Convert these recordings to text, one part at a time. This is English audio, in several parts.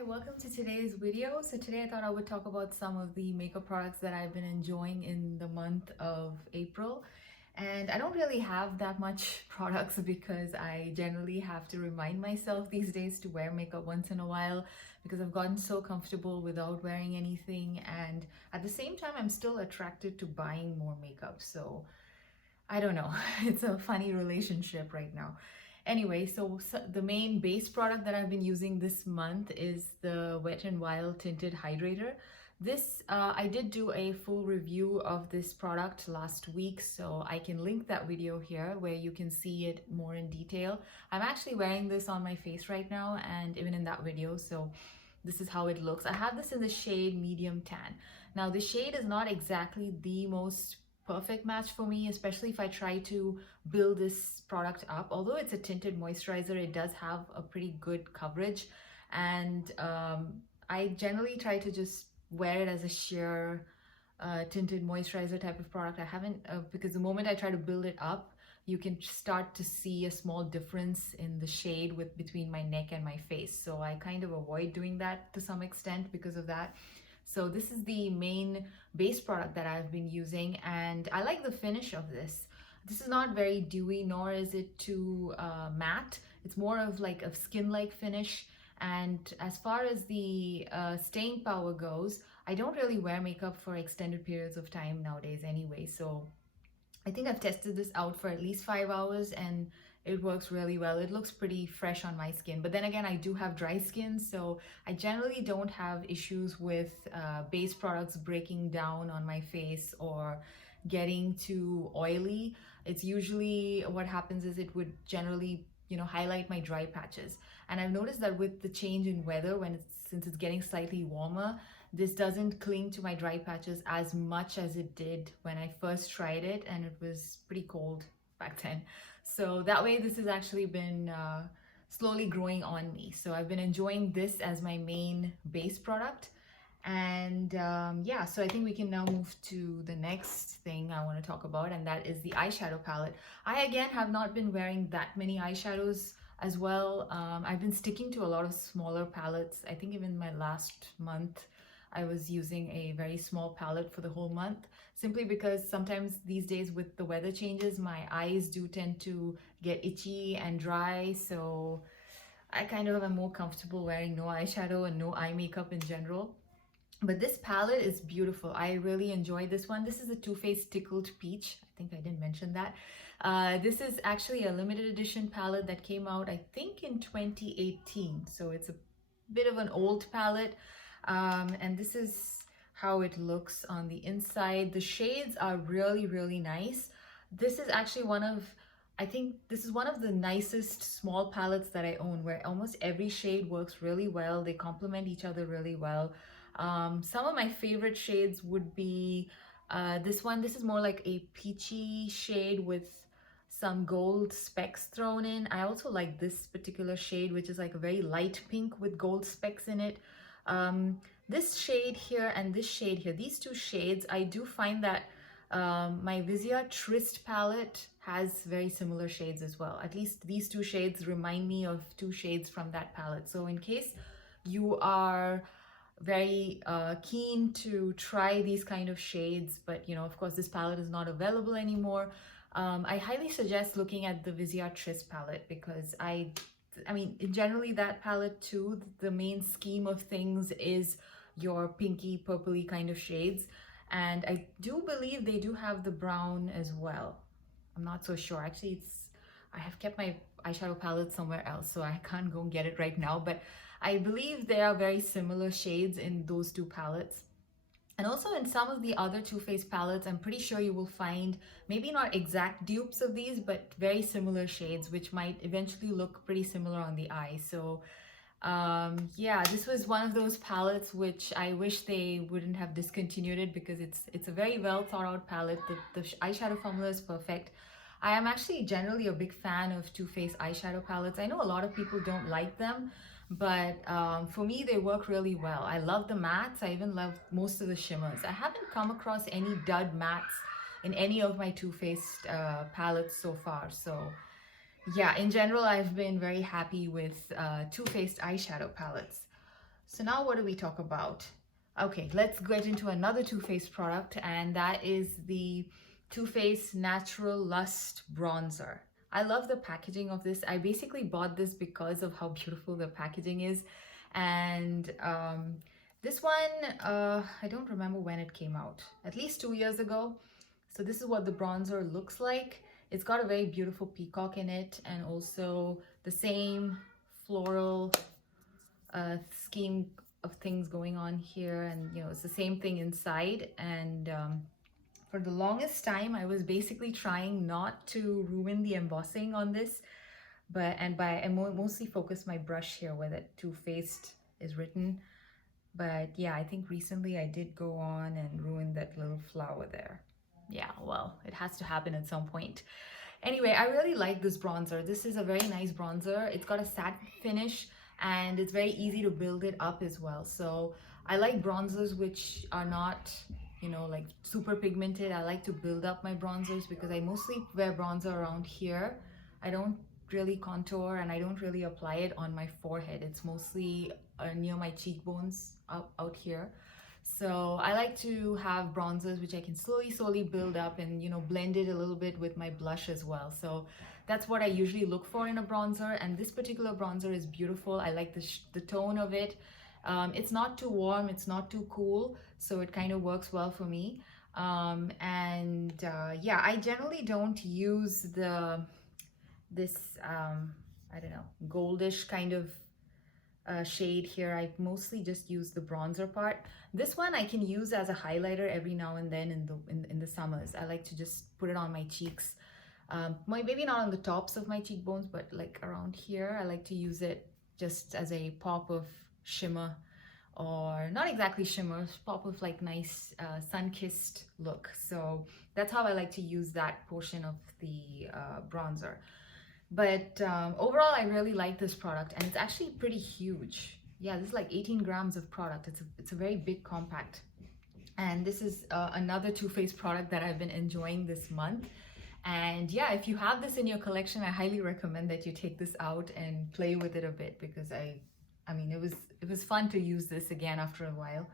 Hi, welcome to today's video. So today I thought I would talk about some of the makeup products that I've been enjoying in the month of April. And I don't really have that much products because I generally have to remind myself these days to wear makeup once in a while because I've gotten so comfortable without wearing anything. And at the same time, I'm still attracted to buying more makeup. So I don't know. It's a funny relationship right now. Anyway, so the main base product that I've been using this month is the Wet n Wild Tinted Hydrator. I did do a full review of this product last week, so I can link that video here where you can see it more in detail. I'm actually wearing this on my face right now and even in that video, so this is how it looks. I have this in the shade medium tan. Now the shade is not exactly the most perfect match for me, especially if I try to build this product up. Although it's a tinted moisturizer, it does have a pretty good coverage, and I generally try to just wear it as a sheer tinted moisturizer type of product. I haven't because the moment I try to build it up, you can start to see a small difference in the shade with between my neck and my face, so I kind of avoid doing that to some extent because of that. So this is the main base product that I've been using, and I like the finish of this. This is not very dewy, nor is it too matte. It's more of like a skin-like finish. And as far as the staying power goes, I don't really wear makeup for extended periods of time nowadays anyway. So I think I've tested this out for at least 5 hours and it works really well. It looks pretty fresh on my skin. But then again, I do have dry skin, so I generally don't have issues with base products breaking down on my face or getting too oily. It's usually what happens is it would generally, highlight my dry patches. And I've noticed that with the change in weather, since it's getting slightly warmer, this doesn't cling to my dry patches as much as it did when I first tried it, and it was pretty cold back then. So that way, this has actually been slowly growing on me. So I've been enjoying this as my main base product. And yeah, so I think we can now move to the next thing I want to talk about, and that is the eyeshadow palette. I again have not been wearing that many eyeshadows as well. I've been sticking to a lot of smaller palettes. I think even my last month, I was using a very small palette for the whole month, simply because sometimes these days with the weather changes, my eyes do tend to get itchy and dry. So I kind of am more comfortable wearing no eyeshadow and no eye makeup in general. But this palette is beautiful. I really enjoy this one. This is a Too Faced Tickled Peach. I think I didn't mention that. This is actually a limited edition palette that came out, I think, in 2018. So it's a bit of an old palette. And this is how it looks on the inside. The shades are really, really nice. This is actually I think this is one of the nicest small palettes that I own, where almost every shade works really well. They complement each other really well. Some of my favorite shades would be this one. This is more like a peachy shade with some gold specks thrown in. I also like this particular shade, which is like a very light pink with gold specks in it. This shade here and this shade here, these two shades, I do find that my Vizia Tryst palette has very similar shades as well. At least these two shades remind me of two shades from that palette. So in case you are very keen to try these kind of shades, but of course this palette is not available anymore, I highly suggest looking at the Vizia Tryst palette, because I mean, generally that palette too, the main scheme of things is your pinky purpley kind of shades, and I do believe they do have the brown as well. I'm not so sure actually. I have kept my eyeshadow palette somewhere else, so I can't go and get it right now, but I believe there are very similar shades in those two palettes. And also in some of the other Too Faced palettes, I'm pretty sure you will find maybe not exact dupes of these, but very similar shades, which might eventually look pretty similar on the eye. So yeah, this was one of those palettes which I wish they wouldn't have discontinued it, because it's a very well thought out palette. The eyeshadow formula is perfect. I am actually generally a big fan of Too Faced eyeshadow palettes. I know a lot of people don't like them, but for me they work really well. I love the mattes. I even love most of the shimmers. I haven't come across any dud mattes in any of my Too Faced palettes so far. So yeah, in general, I've been very happy with Too Faced eyeshadow palettes. So now what do we talk about? Okay, let's get into another Too Faced product, and that is the Too Faced Natural Lust Bronzer. I love the packaging of this. I basically bought this because of how beautiful the packaging is. And this one, I don't remember when it came out, at least 2 years ago. So this is what the bronzer looks like. It's got a very beautiful peacock in it, and also the same floral scheme of things going on here, and it's the same thing inside. And for the longest time I was basically trying not to ruin the embossing on this, but I mostly focus my brush here where that Too Faced is written. But yeah, I think recently I did go on and ruin that little flower there. Yeah, well, it has to happen at some point. Anyway, I really like this bronzer. This is a very nice bronzer. It's got a satin finish, and it's very easy to build it up as well. So I like bronzers which are not, like super pigmented. I like to build up my bronzers because I mostly wear bronzer around here. I don't really contour, and I don't really apply it on my forehead. It's mostly near my cheekbones out here. So I like to have bronzers which I can slowly build up and blend it a little bit with my blush as well. So that's what I usually look for in a bronzer, and this particular bronzer is beautiful. I like the tone of it. It's not too warm, it's not too cool, so it kind of works well for me. Yeah, I generally don't use this I don't know, goldish kind of shade here. I mostly just use the bronzer part. This one I can use as a highlighter every now and then in the summers. I like to just put it on my cheeks. Maybe not on the tops of my cheekbones, but like around here. I like to use it just as a pop of shimmer, or not exactly shimmer, pop of like nice sun-kissed look. So that's how I like to use that portion of the bronzer. But overall, I really like this product, and it's actually pretty huge. Yeah, this is like 18 grams of product. It's a very big compact. And this is another Too Faced product that I've been enjoying this month. And yeah, if you have this in your collection, I highly recommend that you take this out and play with it a bit, because I mean, it was fun to use this again after a while.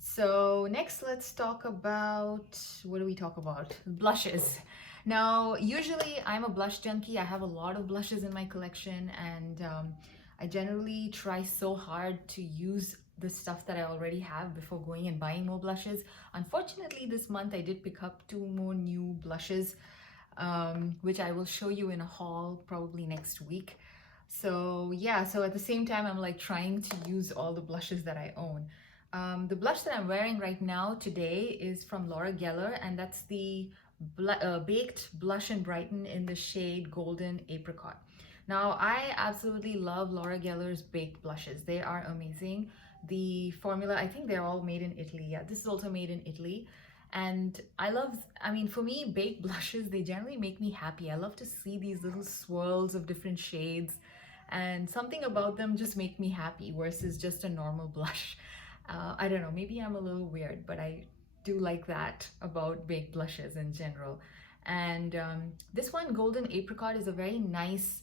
So next, let's talk about, what do we talk about? Blushes. Now, usually I'm a blush junkie. I have a lot of blushes in my collection, and I generally try so hard to use the stuff that I already have before going and buying more blushes. Unfortunately, this month I did pick up 2 more new blushes, which I will show you in a haul probably next week. So yeah, so at the same time, I'm like trying to use all the blushes that I own. The blush that I'm wearing right now today is from Laura Geller, and that's the Baked Blush and Brighten in the shade Golden Apricot. Now, I absolutely love Laura Geller's baked blushes. They are amazing. The formula, I think they're all made in Italy. Yeah, this is also made in Italy. And I mean, for me, baked blushes, they generally make me happy. I love to see these little swirls of different shades, and something about them just make me happy versus just a normal blush. I don't know, maybe I'm a little weird, but I do like that about baked blushes in general. And this one, Golden Apricot, is a very nice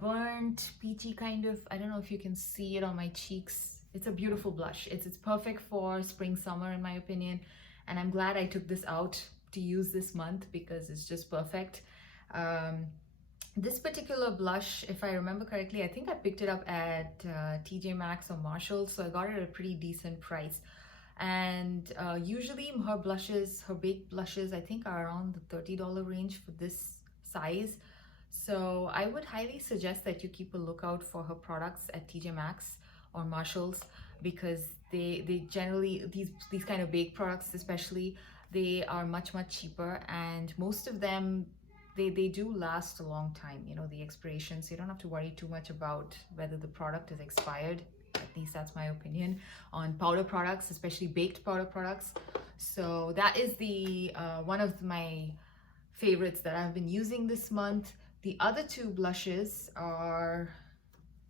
burnt peachy kind of, I don't know if you can see it on my cheeks. It's a beautiful blush. It's perfect for spring summer in my opinion, and I'm glad I took this out to use this month because it's just perfect. This particular blush, if I remember correctly, I think I picked it up at TJ Maxx or Marshalls, so I got it at a pretty decent price. And usually her blushes, her baked blushes, I think are around the $30 range for this size. So I would highly suggest that you keep a lookout for her products at TJ Maxx or Marshalls, because they generally, these kind of baked products especially, they are much cheaper, and most of them, they do last a long time, the expiration, so you don't have to worry too much about whether the product is expired. At least that's my opinion on powder products, especially baked powder products. So that is the one of my favorites that I've been using this month. The other 2 blushes are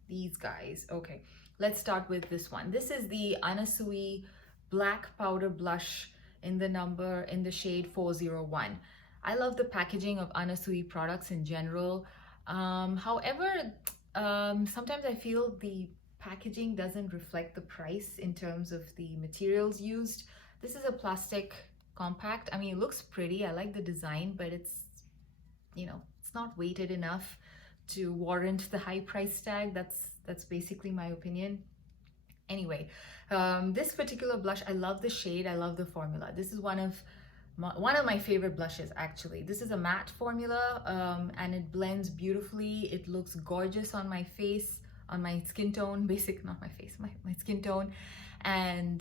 these guys. Okay, let's start with this one. This is the Anasui Black Powder Blush in the shade 401. I love the packaging of Anasui products in general. However, sometimes I feel the packaging doesn't reflect the price in terms of the materials used. This is a plastic compact. I mean, it looks pretty. I like the design, but it's, you know, it's not weighted enough to warrant the high price tag. That's basically my opinion. Anyway, this particular blush, I love the shade, I love the formula. This is one of my favorite blushes, actually. This is a matte formula, and it blends beautifully. It looks gorgeous on my face, on my skin tone, not my face, my skin tone. And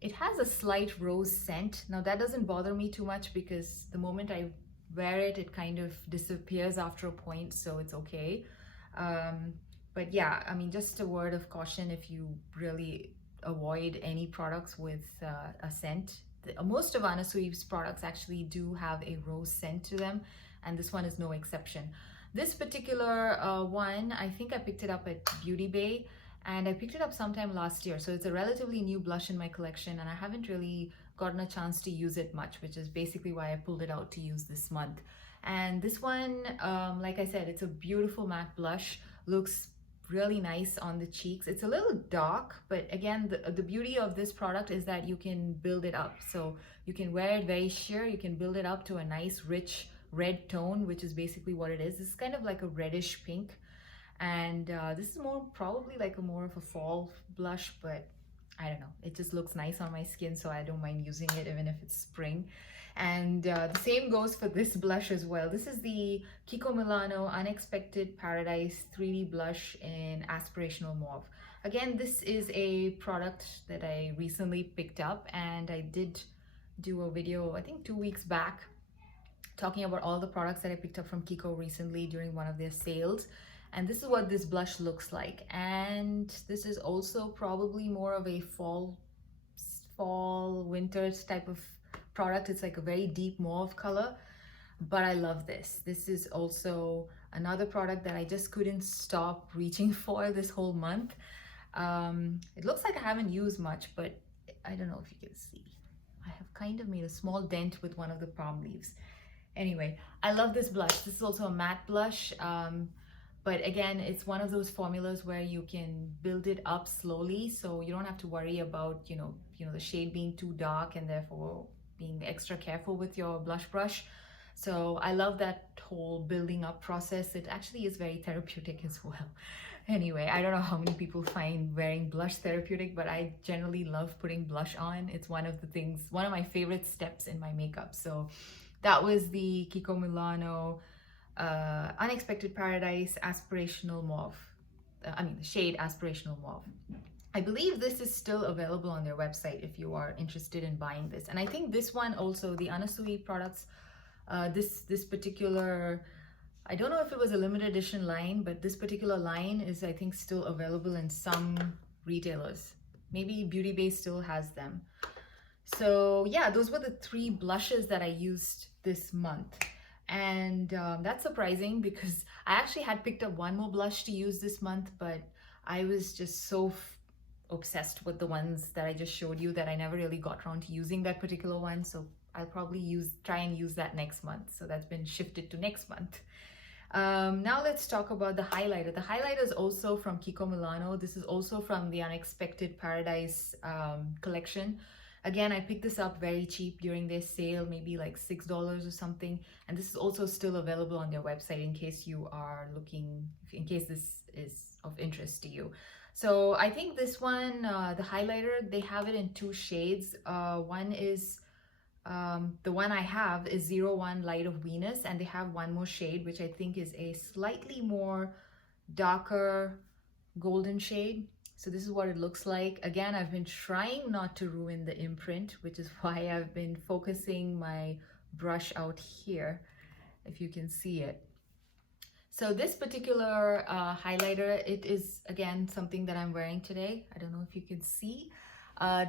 it has a slight rose scent. Now that doesn't bother me too much because the moment I wear it, it kind of disappears after a point, so it's okay. But yeah, I mean, just a word of caution if you really avoid any products with a scent. Most of Anna Sui's products actually do have a rose scent to them, and this one is no exception. This particular one, I think I picked it up at Beauty Bay, and I picked it up sometime last year. So it's a relatively new blush in my collection, and I haven't really gotten a chance to use it much, which is basically why I pulled it out to use this month. And this one, like I said, it's a beautiful matte blush. Looks really nice on the cheeks. It's a little dark, but again, the beauty of this product is that you can build it up. So you can wear it very sheer, you can build it up to a nice rich red tone, which is basically what it is. It's kind of like a reddish pink. And this is probably like more of a fall blush, but I don't know, it just looks nice on my skin, so I don't mind using it even if it's spring. And the same goes for this blush as well. This is the Kiko Milano Unexpected Paradise 3D blush in Aspirational Mauve. Again, this is a product that I recently picked up, and I did do a video, I think 2 weeks back, talking about all the products that I picked up from Kiko recently during one of their sales. And this is what this blush looks like. And this is also probably more of a fall winter type of product. It's like a very deep mauve color, but I love this. This is also another product that I just couldn't stop reaching for this whole month. It looks like I haven't used much, but I don't know if you can see. I have kind of made a small dent with one of the palm leaves. Anyway, I love this blush. This is also a matte blush. But again, it's one of those formulas where you can build it up slowly, so you don't have to worry about, you know, the shade being too dark and therefore being extra careful with your blush brush. So I love that whole building up process. It actually is very therapeutic as well. Anyway, I don't know how many people find wearing blush therapeutic, but I generally love putting blush on. It's one of my favorite steps in my makeup. So that was the Kiko Milano Unexpected Paradise Aspirational Mauve. The shade Aspirational Mauve. I believe this is still available on their website if you are interested in buying this. And I think this one also, the Anna Sui products, this particular, I don't know if it was a limited edition line, but this particular line is, I think, still available in some retailers. Maybe Beauty Bay still has them. So yeah, those were the 3 blushes that I used this month. And that's surprising because I actually had picked up one more blush to use this month, but I was just so obsessed with the ones that I just showed you that I never really got around to using that particular one. So I'll probably try and use that next month. So that's been shifted to next month. Now let's talk about the highlighter. The highlighter is also from Kiko Milano. This is also from the Unexpected Paradise collection. Again, I picked this up very cheap during their sale, maybe like $6 or something. And this is also still available on their website in case you are looking, in case this is of interest to you. So I think this one, the highlighter, they have it in 2 shades. One is, the one I have is 01 Light of Venus, and they have one more shade, which I think is a slightly more darker golden shade. So this is what it looks like. Again, I've been trying not to ruin the imprint, which is why I've been focusing my brush out here, if you can see it. So this particular highlighter, it is again something that I'm wearing today. I don't know if you can see.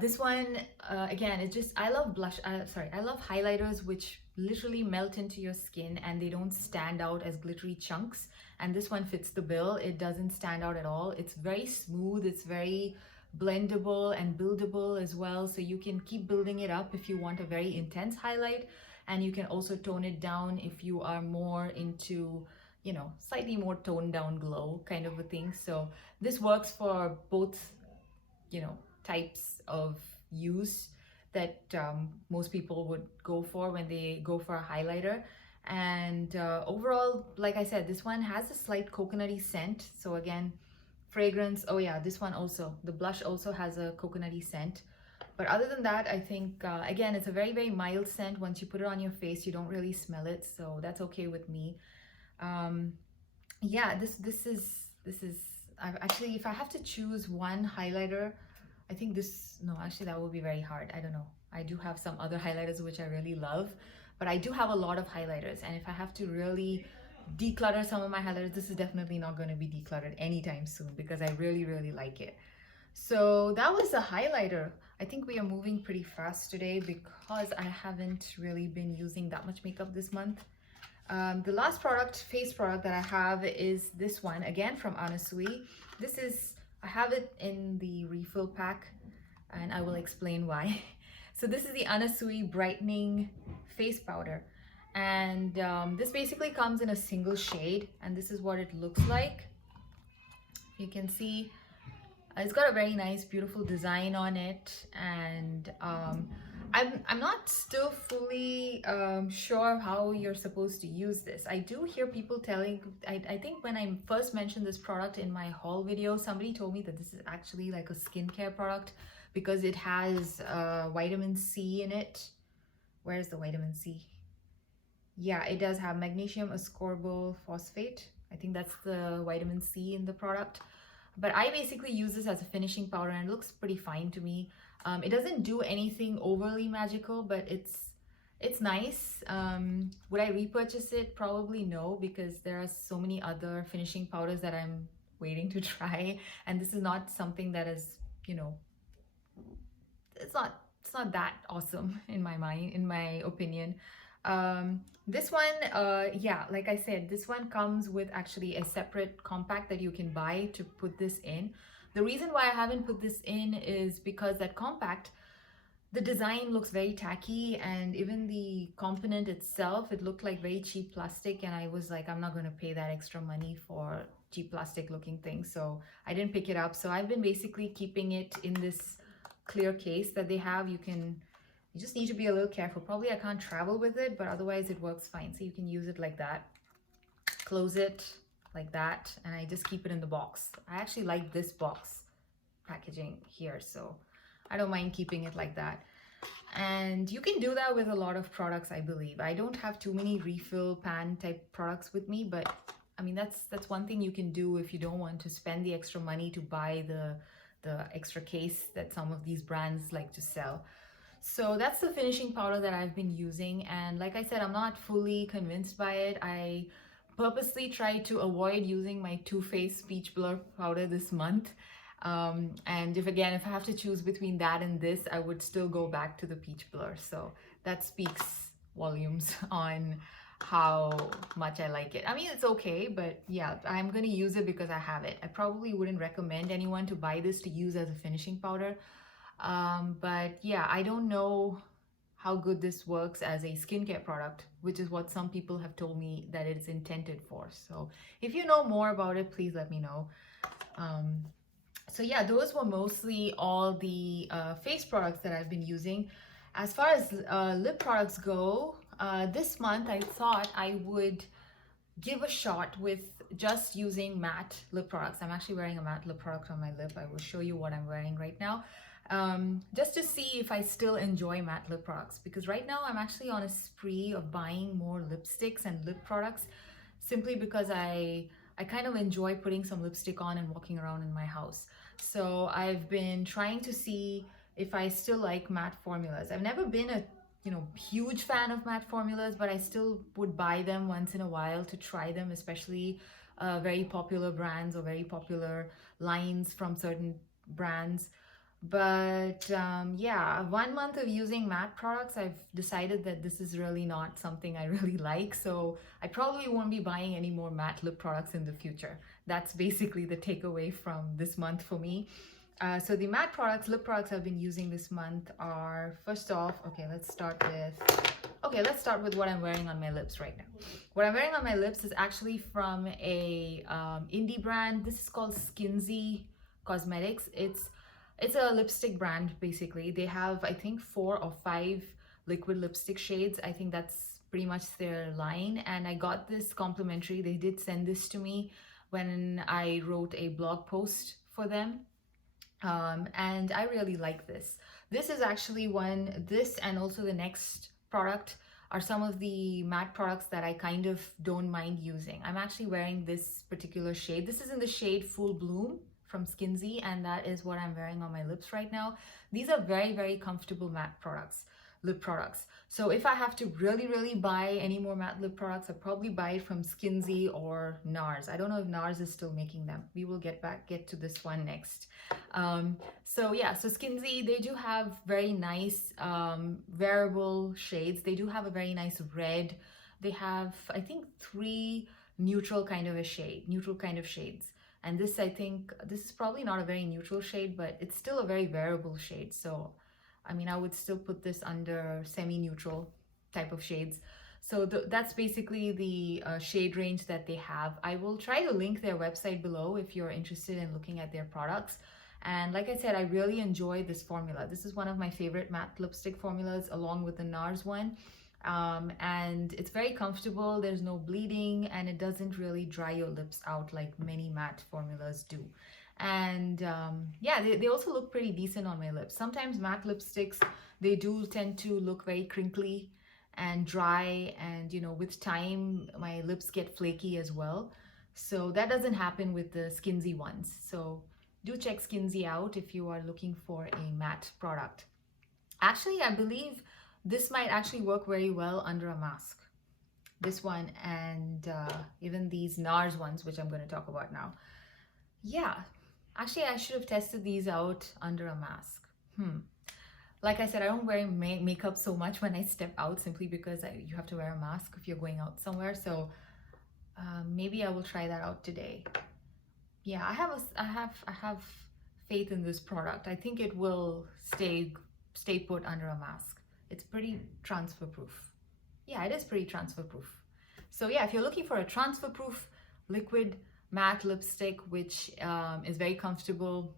This one, again, I love I love highlighters which literally melt into your skin and they don't stand out as glittery chunks. And this one fits the bill. It doesn't stand out at all. It's very smooth. It's very blendable and buildable as well. So you can keep building it up if you want a very intense highlight. And you can also tone it down if you are more into, you know, slightly more toned down glow kind of a thing. So this works for both, you know, types of use that most people would go for when they go for a highlighter. And overall, like I said, this one has a slight coconutty scent. So again, fragrance. Oh yeah, this one also, the blush also has a coconutty scent. But other than that, I think again, it's a very, very mild scent. Once you put it on your face, you don't really smell it, so that's okay with me. um yeah, this is I've actually, if I have to choose one highlighter, I think this, no, actually that would be very hard. I don't know. I do have some other highlighters which I really love, but I do have a lot of highlighters, and if I have to really declutter some of my highlighters, this is definitely not going to be decluttered anytime soon because I really, really like it. So that was the highlighter. I think we are moving pretty fast today because I haven't really been using that much makeup this month. The last product, face product that I have is this one, again from Anna Sui. This is, I have it in the refill pack and I will explain why. So this is the Anna Sui Brightening Face Powder. And this basically comes in a single shade, and this is what it looks like. You can see it's got a very nice, beautiful design on it, and I'm not still fully sure how you're supposed to use this. I do hear people telling, I think when I first mentioned this product in my haul video, somebody told me that this is actually like a skincare product because it has vitamin C in it. Where's the vitamin C? Yeah, it does have magnesium ascorbyl phosphate. I think that's the vitamin C in the product. But I basically use this as a finishing powder and it looks pretty fine to me. It doesn't do anything overly magical, but it's nice. Would I repurchase it? Probably no, because there are so many other finishing powders that I'm waiting to try, and this is not something that is, you know, it's not that awesome in my mind, in my opinion. This one, yeah, like I said, this one comes with actually a separate compact that you can buy to put this in. The reason why I haven't put this in is because that compact, the design looks very tacky, and even the component itself, it looked like very cheap plastic, and I was like, I'm not going to pay that extra money for cheap plastic looking things, so I didn't pick it up. So I've been basically keeping it in this clear case that they have. You just need to be a little careful. Probably I can't travel with it, but otherwise it works fine. So you can use it like that, close it like that, and I just keep it in the box. I actually like this box packaging here, so I don't mind keeping it like that. And you can do that with a lot of products, I believe. I don't have too many refill pan type products with me, but I mean, that's one thing you can do if you don't want to spend the extra money to buy the extra case that some of these brands like to sell. So that's the finishing powder that I've been using, and like I said, I'm not fully convinced by it. I purposely tried to avoid using my Too Faced Peach Blur powder this month. And if I have to choose between that and this, I would still go back to the Peach Blur. So that speaks volumes on how much I like it. I mean, it's okay, but yeah, I'm going to use it because I have it. I probably wouldn't recommend anyone to buy this to use as a finishing powder. But yeah, I don't know how good this works as a skincare product, which is what some people have told me that it's intended for. So if you know more about it, please let me know. So yeah, those were mostly all the face products that I've been using. As far as lip products go, this month I thought I would give a shot with just using matte lip products. I'm actually wearing a matte lip product on my lip. I will show you what I'm wearing right now. Just to see if I still enjoy matte lip products, because right now I'm actually on a spree of buying more lipsticks and lip products simply because I kind of enjoy putting some lipstick on and walking around in my house. So I've been trying to see if I still like matte formulas. I've never been a huge fan of matte formulas, but I still would buy them once in a while to try them, especially very popular brands or very popular lines from certain brands. But yeah, 1 month of using matte products, I've decided that this is really not something I really like. So I probably won't be buying any more matte lip products in the future. That's basically the takeaway from this month for me. So the matte lip products I've been using this month are, first off, okay, let's start with, Okay, let's start with what I'm wearing on my lips right now. What I'm wearing on my lips is actually from a indie brand. This is called Skinsy Cosmetics. It's a lipstick brand basically. They have, I think, 4 or 5 liquid lipstick shades. I think that's pretty much their line, and I got this complimentary. They did send this to me when I wrote a blog post for them. And I really like this. This is actually this and also the next product are some of the matte products that I kind of don't mind using. I'm actually wearing this particular shade. This is in the shade Full Bloom from Skinsy, and that is what I'm wearing on my lips right now. These are very, very comfortable matte products, lip products. So if I have to really buy any more matte lip products, I'll probably buy it from Skinsy or NARS. I don't know if NARS is still making them. We will get to this one next. So yeah, so Skinsy, they do have very nice wearable shades. They do have a very nice red. They have, I think, 3 neutral kind of shades. And this, I think, this is probably not a very neutral shade, but it's still a very wearable shade. So I mean, I would still put this under semi-neutral type of shades. So that's basically the shade range that they have. I will try to link their website below if you're interested in looking at their products. And like I said, I really enjoy this formula. This is one of my favorite matte lipstick formulas along with the NARS one. And it's very comfortable. There's no bleeding and it doesn't really dry your lips out like many matte formulas do. And yeah, they also look pretty decent on my lips. Sometimes matte lipsticks, they do tend to look very crinkly and dry, and you know, with time my lips get flaky as well. So that doesn't happen with the Skinsy ones. So do check Skinsy out if you are looking for a matte product. Actually, I believe this might actually work very well under a mask. This one and even these NARS ones, which I'm going to talk about now. Yeah. Actually, I should have tested these out under a mask. Like I said, I don't wear makeup so much when I step out simply because you have to wear a mask if you're going out somewhere. So maybe I will try that out today. Yeah, I have faith in this product. I think it will stay put under a mask. It's pretty transfer proof. Yeah, it is pretty transfer proof. So yeah, if you're looking for a transfer proof liquid matte lipstick which is very comfortable,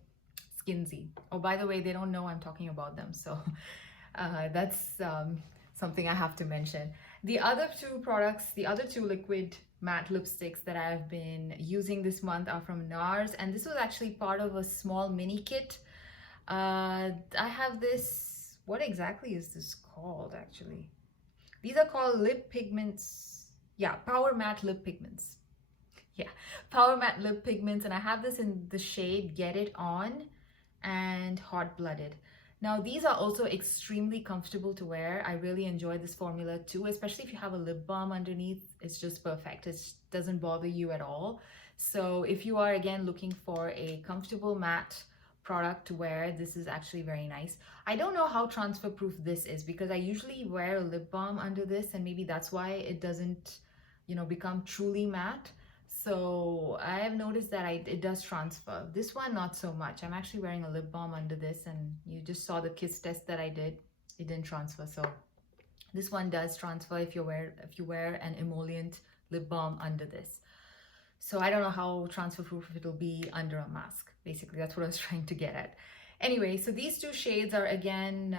Skinsy. Oh, by the way, they don't know I'm talking about them, so that's something I have to mention. The other 2 products, the other 2 liquid matte lipsticks that I've been using this month are from NARS, and this was actually part of a small mini kit. I have this, what exactly is this called actually? These are called lip pigments. Yeah, Power Matte Lip Pigments. Yeah, Power Matte Lip Pigments, and I have this in the shade Get It On and Hot Blooded. Now these are also extremely comfortable to wear. I really enjoy this formula too, especially if you have a lip balm underneath. It's just perfect. It doesn't bother you at all. So if you are again looking for a comfortable matte product to wear, this is actually very nice. I don't know how transfer proof this is because I usually wear a lip balm under this, and maybe that's why it doesn't, you know, become truly matte. So I have noticed that it does transfer. This one, not so much. I'm actually wearing a lip balm under this, and you just saw the kiss test that I did. It didn't transfer. So this one does transfer if you wear an emollient lip balm under this. So I don't know how transfer proof it'll be under a mask. Basically, that's what I was trying to get at. Anyway, so these 2 shades are again,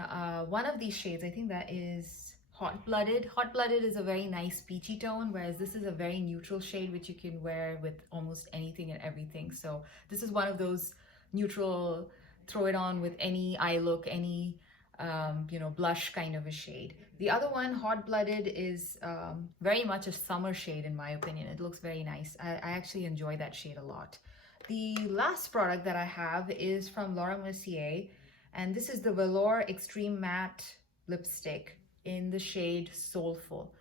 one of these shades, I think that is Hot Blooded. Hot Blooded is a very nice peachy tone, whereas this is a very neutral shade which you can wear with almost anything and everything. So this is one of those neutral, throw it on with any eye look, any you know, blush kind of a shade. The other one, Hot Blooded, is very much a summer shade in my opinion. It looks very nice. I actually enjoy that shade a lot. The last product that I have is from Laura Mercier, and this is the Velour Extreme Matte Lipstick in the shade Soulful.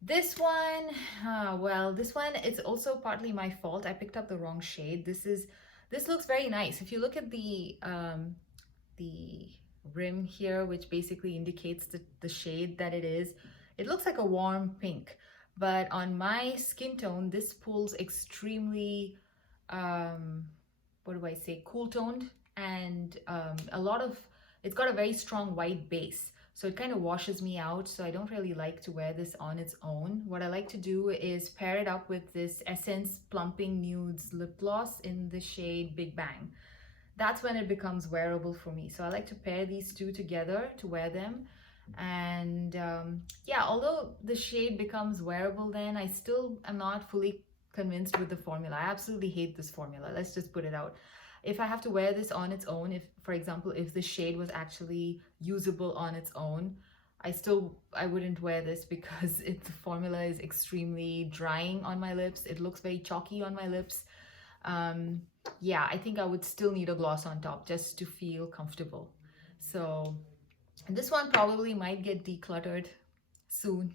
This one, well, this one, it's also partly my fault. I picked up the wrong shade. This looks very nice. If you look at the rim here, which basically indicates the shade that it is, it looks like a warm pink. But on my skin tone, this pulls extremely, what do I say, cool toned, and it's got a very strong white base. So it kind of washes me out. So I don't really like to wear this on its own. What I like to do is pair it up with this Essence Plumping Nudes lip gloss in the shade Big Bang. That's when it becomes wearable for me. So I like to pair these two together to wear them. And yeah, although the shade becomes wearable, then I still am not fully convinced with the formula. I absolutely hate this formula. Let's just put it out. If I have to wear this on its own, if, for example, if the shade was actually usable on its own, I wouldn't wear this because the formula is extremely drying on my lips. It looks very chalky on my lips. Yeah, I think I would still need a gloss on top just to feel comfortable. So this one probably might get decluttered soon.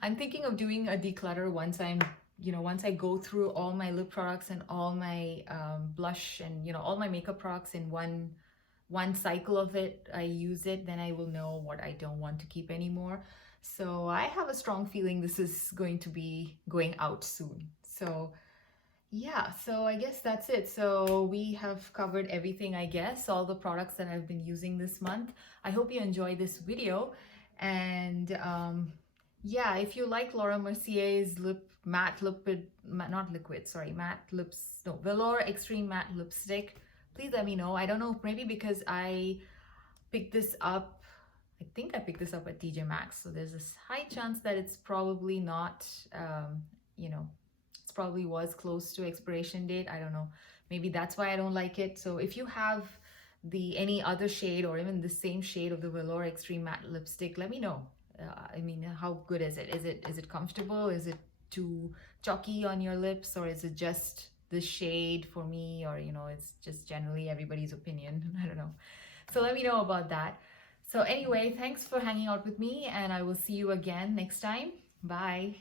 I'm thinking of doing a declutter once I go through all my lip products and all my blush and all my makeup products in one cycle of it. I use it, then I will know what I don't want to keep anymore. So I have a strong feeling this is going to be going out soon. So yeah, so I guess that's it. So we have covered everything, I guess, all the products that I've been using this month. I hope you enjoyed this video. And yeah, if you like Laura Mercier's Velour Extreme Matte Lipstick, please let me know. I don't know, maybe because I picked this up, I think I picked this up at TJ Maxx. So there's this high chance that it's probably not, it probably was close to expiration date. I don't know. Maybe that's why I don't like it. So if you have any other shade or even the same shade of the Velour Extreme Matte Lipstick, let me know. I mean, how good is it? Is it comfortable? Is it too chalky on your lips, or is it just the shade for me, or it's just generally everybody's opinion? I don't know. So let me know about that. So anyway, thanks for hanging out with me, and I will see you again next time. Bye.